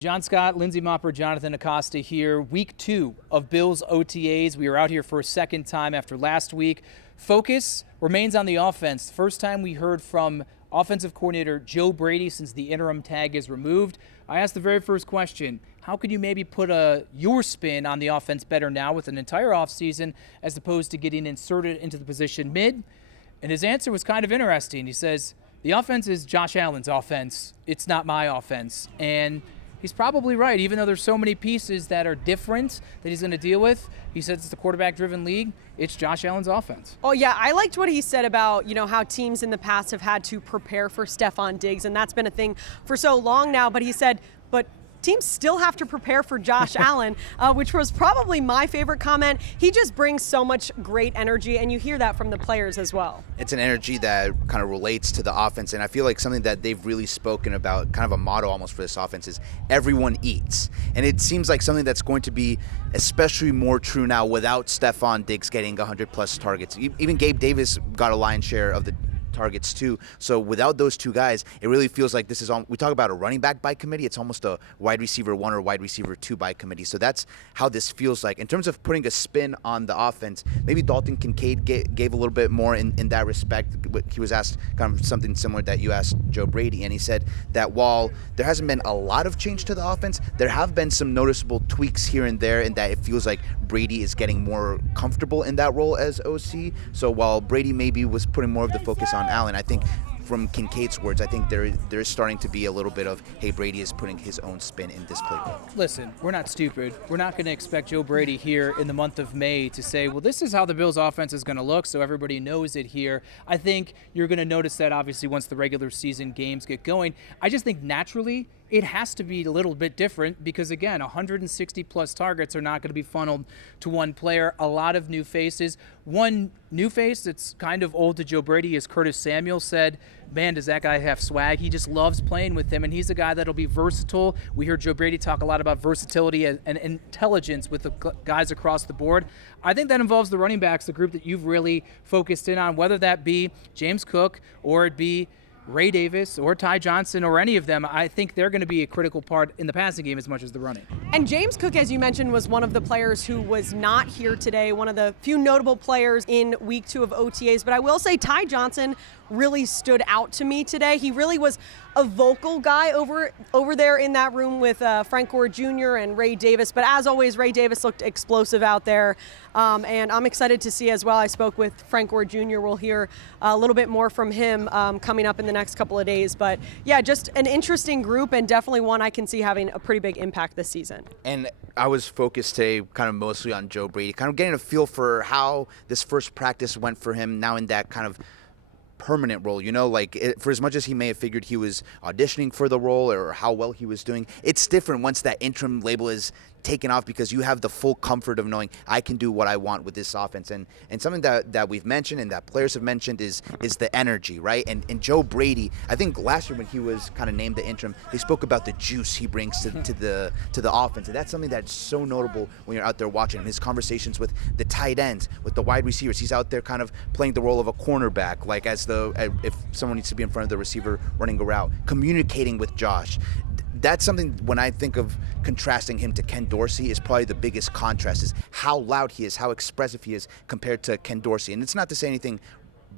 John Scott, Lindsey Moppert, Jonathan Acosta here. Week 2 of Bills OTAs. We are out here for a second time after last week. Focus remains on the offense. First time we heard from offensive coordinator Joe Brady since the interim tag is removed. I asked the very first question, how could you maybe put your spin on the offense better now with an entire offseason as opposed to getting inserted into the position mid? And his answer was kind of interesting. He says, the offense is Josh Allen's offense. It's not my offense. And he's probably right. Even though there's so many pieces that are different that he's going to deal with, he says it's a quarterback-driven league. It's Josh Allen's offense. Oh, yeah. I liked what he said about, how teams in the past have had to prepare for Stephon Diggs, and that's been a thing for so long now. But he said, but teams still have to prepare for Josh Allen, which was probably my favorite comment. He just brings so much great energy, and you hear that from the players as well. It's an energy that kind of relates to the offense, and I feel like something that they've really spoken about, kind of a motto almost for this offense, is everyone eats. And it seems like something that's going to be especially more true now without Stephon Diggs getting 100-plus targets. Even Gabe Davis got a lion's share of the targets too. So without those two guys, it really feels like this is we talk about a running back by committee. It's almost a wide receiver 1 or wide receiver 2 by committee. So that's how this feels like. In terms of putting a spin on the offense, maybe Dalton Kincaid gave a little bit more in that respect. He was asked kind of something similar that you asked Joe Brady, and he said that while there hasn't been a lot of change to the offense, there have been some noticeable tweaks here and there, and that it feels like Brady is getting more comfortable in that role as OC. So while Brady maybe was putting more of the focus on Allen, I think from Kincaid's words, I think there's starting to be a little bit of, hey, Brady is putting his own spin in this playbook. Listen, we're not stupid. We're not going to expect Joe Brady here in the month of May to say, well, this is how the Bills offense is going to look, so everybody knows it here. I think you're going to notice that, obviously, once the regular season games get going. I just think naturally it has to be a little bit different because, again, 160-plus targets are not going to be funneled to one player. A lot of new faces. One new face that's kind of old to Joe Brady, as Curtis Samuel said, man, does that guy have swag. He just loves playing with him, and he's a guy that'll be versatile. We hear Joe Brady talk a lot about versatility and intelligence with the guys across the board. I think that involves the running backs, the group that you've really focused in on, whether that be James Cook or it be Ray Davis or Ty Johnson or any of them. I think they're going to be a critical part in the passing game as much as the running. And James Cook, as you mentioned, was one of the players who was not here today, one of the few notable players in week 2 of OTAs. But I will say Ty Johnson really stood out to me today. He really was a vocal guy over there in that room with Frank Gore Jr. and Ray Davis. But as always, Ray Davis looked explosive out there. And I'm excited to see as well. I spoke with Frank Gore Jr. We'll hear a little bit more from him coming up in the next couple of days. But yeah, just an interesting group and definitely one I can see having a pretty big impact this season. And I was focused today kind of mostly on Joe Brady, kind of getting a feel for how this first practice went for him now in that kind of permanent role, for as much as he may have figured he was auditioning for the role or how well he was doing, it's different once that interim label is taken off because you have the full comfort of knowing I can do what I want with this offense. And something that we've mentioned and that players have mentioned is the energy, right? And Joe Brady, I think last year when he was kind of named the interim, they spoke about the juice he brings to the offense. And that's something that's so notable when you're out there watching him. His conversations with the tight ends, with the wide receivers. He's out there kind of playing the role of a cornerback, like if someone needs to be in front of the receiver running a route, communicating with Josh. That's something when I think of contrasting him to Ken Dorsey is probably the biggest contrast is how loud he is, how expressive he is compared to Ken Dorsey. And it's not to say anything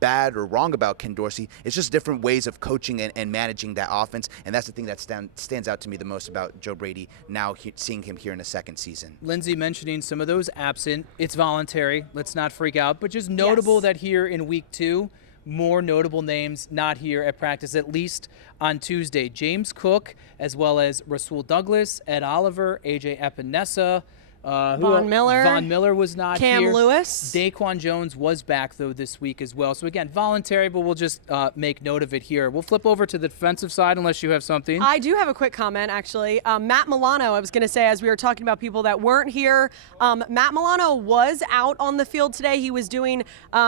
bad or wrong about Ken Dorsey. It's just different ways of coaching and managing that offense. And that's the thing that stands out to me the most about Joe Brady now seeing him here in the second season. Lindsey mentioning some of those absent. It's voluntary. Let's not freak out. But just notable that here in week 2, more notable names not here at practice, at least on Tuesday. James Cook, as well as Rasul Douglas, Ed Oliver, A.J. Epinesa. Von Miller was not here. Cam Lewis. Daquan Jones was back, though, this week as well. So, again, voluntary, but we'll just make note of it here. We'll flip over to the defensive side unless you have something. I do have a quick comment, actually. Matt Milano, I was going to say, as we were talking about people that weren't here, Matt Milano was out on the field today. He was doing,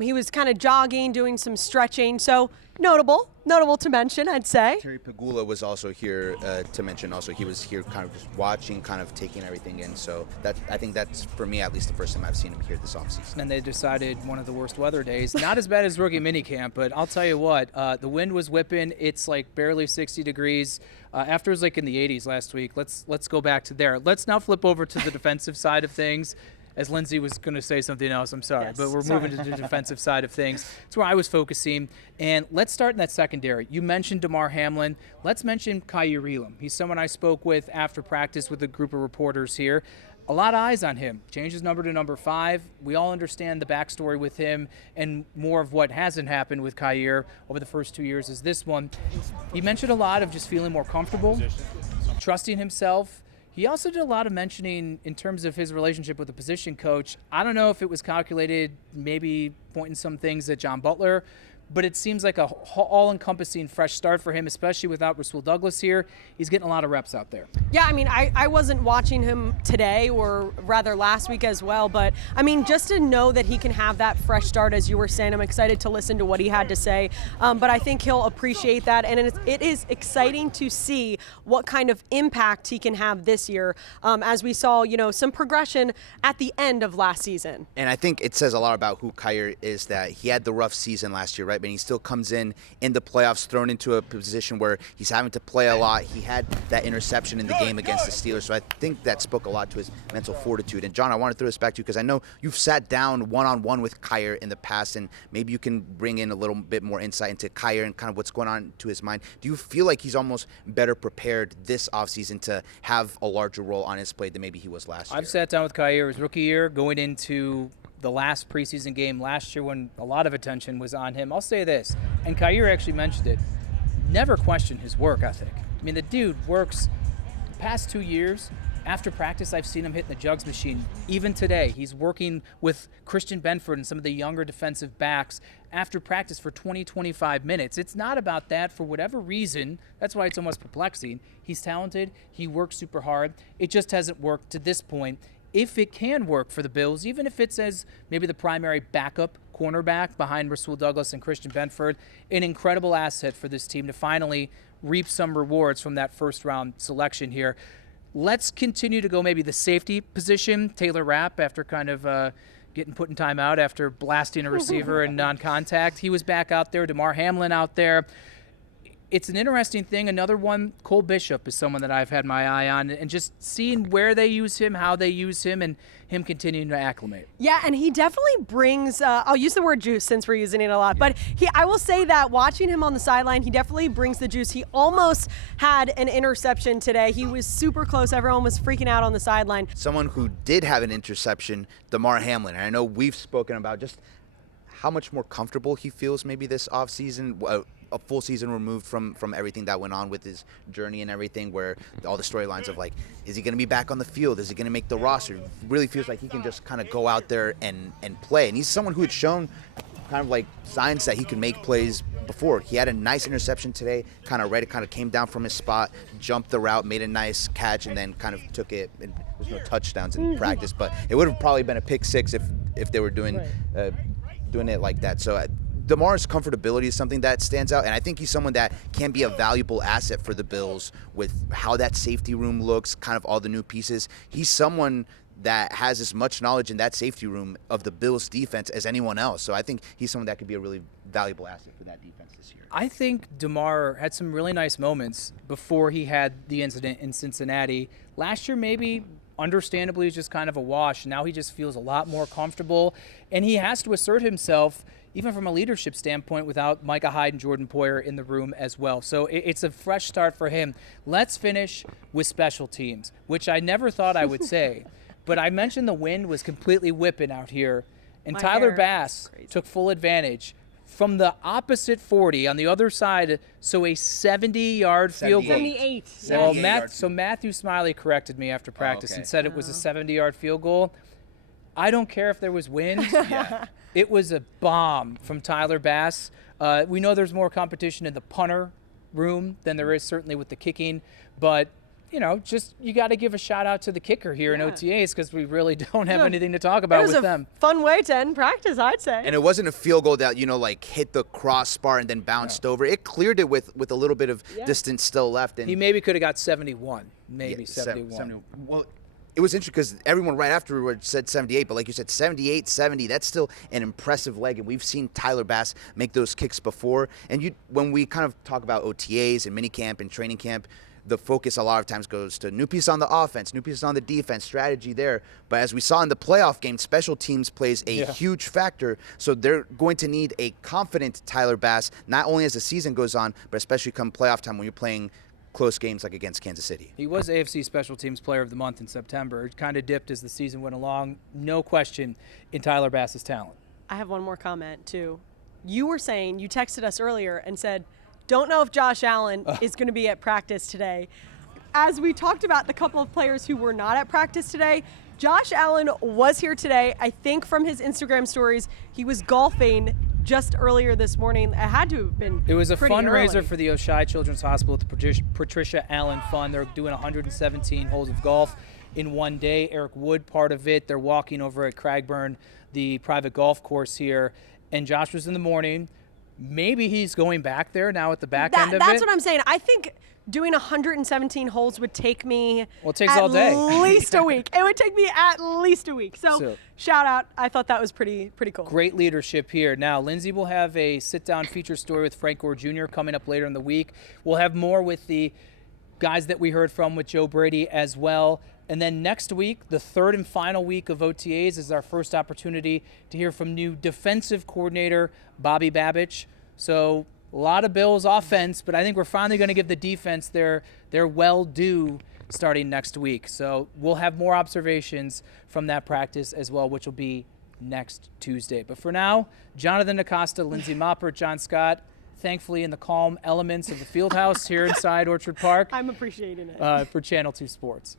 he was kind of jogging, doing some stretching. So, notable to mention, I'd say. Terry Pegula was also here to mention. Also, he was here kind of just watching, kind of taking everything in. So I think that's, for me at least, the first time I've seen him here this offseason. And they decided one of the worst weather days. Not as bad as rookie minicamp, but I'll tell you what, the wind was whipping. It's like barely 60 degrees. After it was like in the 80s last week. Let's go back to there. Let's now flip over to the defensive side of things. As Lindsey was going to say something else, I'm sorry, but we're moving to the defensive side of things. It's where I was focusing. And let's start in that secondary. You mentioned Damar Hamlin. Let's mention Kaiir Elam. He's someone I spoke with after practice with a group of reporters here. A lot of eyes on him. Changed his number to number 5. We all understand the backstory with him, and more of what hasn't happened with Kaiir over the first 2 years is this one. He mentioned a lot of just feeling more comfortable, trusting himself. He also did a lot of mentioning in terms of his relationship with the position coach. I don't know if it was calculated, maybe pointing some things at John Butler, but it seems like a all-encompassing fresh start for him, especially without Rasul Douglas here. He's getting a lot of reps out there. Yeah, I mean, I wasn't watching him today, or rather last week as well, but I mean, just to know that he can have that fresh start, as you were saying, I'm excited to listen to what he had to say, but I think he'll appreciate that, and it is exciting to see what kind of impact he can have this year, as we saw, some progression at the end of last season. And I think it says a lot about who Kaiir is, that he had the rough season last year, right? But he still comes in the playoffs, thrown into a position where he's having to play a lot. He had that interception in the game against the Steelers, so I think that spoke a lot to his mental fortitude. And John, I want to throw this back to you because I know you've sat down one-on-one with Kaiir in the past, and maybe you can bring in a little bit more insight into Kaiir and kind of what's going on to his mind. Do you feel like he's almost better prepared this offseason to have a larger role on his plate than maybe he was last year? I've sat down with Kaiir his rookie year, going into the last preseason game last year when a lot of attention was on him. I'll say this, and Kaiir actually mentioned it, never questioned his work ethic. I mean, the dude works the past 2 years. After practice, I've seen him hitting the jugs machine. Even today, he's working with Christian Benford and some of the younger defensive backs after practice for 20, 25 minutes. It's not about that for whatever reason. That's why it's almost perplexing. He's talented. He works super hard. It just hasn't worked to this point. If it can work for the Bills, even if it's as maybe the primary backup cornerback behind Rasul Douglas and Christian Benford, an incredible asset for this team to finally reap some rewards from that first-round selection here. Let's continue to go maybe the safety position. Taylor Rapp, after kind of getting put in timeout after blasting a receiver in non-contact, he was back out there. Damar Hamlin out there. It's an interesting thing. Another one, Cole Bishop is someone that I've had my eye on, and just seeing where they use him, how they use him, and him continuing to acclimate. Yeah, and he definitely brings, I'll use the word juice since we're using it a lot, but I will say that watching him on the sideline, he definitely brings the juice. He almost had an interception today. He was super close. Everyone was freaking out on the sideline. Someone who did have an interception, Damar Hamlin, and I know we've spoken about just how much more comfortable he feels maybe this offseason, a full season removed from everything that went on with his journey and everything, where all the storylines of like, is he going to be back on the field? Is he going to make the roster? It really feels like he can just kind of go out there and play. And he's someone who had shown kind of like signs that he can make plays before. He had a nice interception today, kind of came down from his spot, jumped the route, made a nice catch, and then kind of took it. And there's no touchdowns in practice, but it would have probably been a pick six if they were doing it like that. So Damar's comfortability is something that stands out, and I think he's someone that can be a valuable asset for the Bills with how that safety room looks, kind of all the new pieces. He's someone that has as much knowledge in that safety room of the Bills defense as anyone else. So I think he's someone that could be a really valuable asset for that defense this year. I think Damar had some really nice moments before he had the incident in Cincinnati. Last year, maybe understandably, was just kind of a wash. Now he just feels a lot more comfortable, and he has to assert himself even from a leadership standpoint without Micah Hyde and Jordan Poyer in the room as well. So it's a fresh start for him. Let's finish with special teams, which I never thought I would say. But I mentioned the wind was completely whipping out here, and Tyler Bass took full advantage from the opposite 40 on the other side, so a 70-yard field goal. 78. Well, so Matthew Smiley corrected me after practice and said it was a 70-yard field goal. I don't care if there was wind. It was a bomb from Tyler Bass. We know there's more competition in the punter room than there is certainly with the kicking, but just you got to give a shout out to the kicker here in OTAs because we really don't have Yeah. anything to talk about with them. It was a fun way to end practice, I'd say. And it wasn't a field goal that, like hit the crossbar and then bounced over. It cleared it with a little bit of distance still left. And He maybe could have got 71, maybe 71. Well, it was interesting because everyone right afterwards said 78, but like you said, 78, 70, that's still an impressive leg. And we've seen Tyler Bass make those kicks before. And when we kind of talk about OTAs and minicamp and training camp, the focus a lot of times goes to new piece on the offense, new piece on the defense, strategy there. But as we saw in the playoff game, special teams plays a huge factor. So they're going to need a confident Tyler Bass, not only as the season goes on, but especially come playoff time when you're playing close games like against Kansas City. He was AFC Special Teams Player of the Month in September. It kind of dipped as the season went along. No question in Tyler Bass's talent. I have one more comment, too. You were saying, you texted us earlier and said, don't know if Josh Allen is going to be at practice today. As we talked about the couple of players who were not at practice today, Josh Allen was here today. I think from his Instagram stories, he was golfing just earlier this morning. It had to have been It was a pretty fundraiser early. for the Oshai Children's Hospital at the Patricia Allen Fund. They're doing 117 holes of golf in one day. Eric Wood, part of it. They're walking over at Cragburn, the private golf course here. And Josh was in the morning. Maybe he's going back there now at the back end of it. That's what I'm saying. I think doing 117 holes would take me Well, it takes all day. at least a week. It would take me at least a week. So shout out. I thought that was pretty cool. Great leadership here. Now, Lindsey will have a sit-down feature story with Frank Gore Jr. coming up later in the week. We'll have more with the guys that we heard from with Joe Brady as well. And then next week, the third and final week of OTAs, is our first opportunity to hear from new defensive coordinator Bobby Babich. So a lot of Bills offense, but I think we're finally going to give the defense their well due starting next week. So we'll have more observations from that practice as well, which will be next Tuesday. But for now, Jonathan Acosta, Lindsey Moppert, John Scott, thankfully in the calm elements of the field house here inside Orchard Park. I'm appreciating it. For Channel 2 Sports.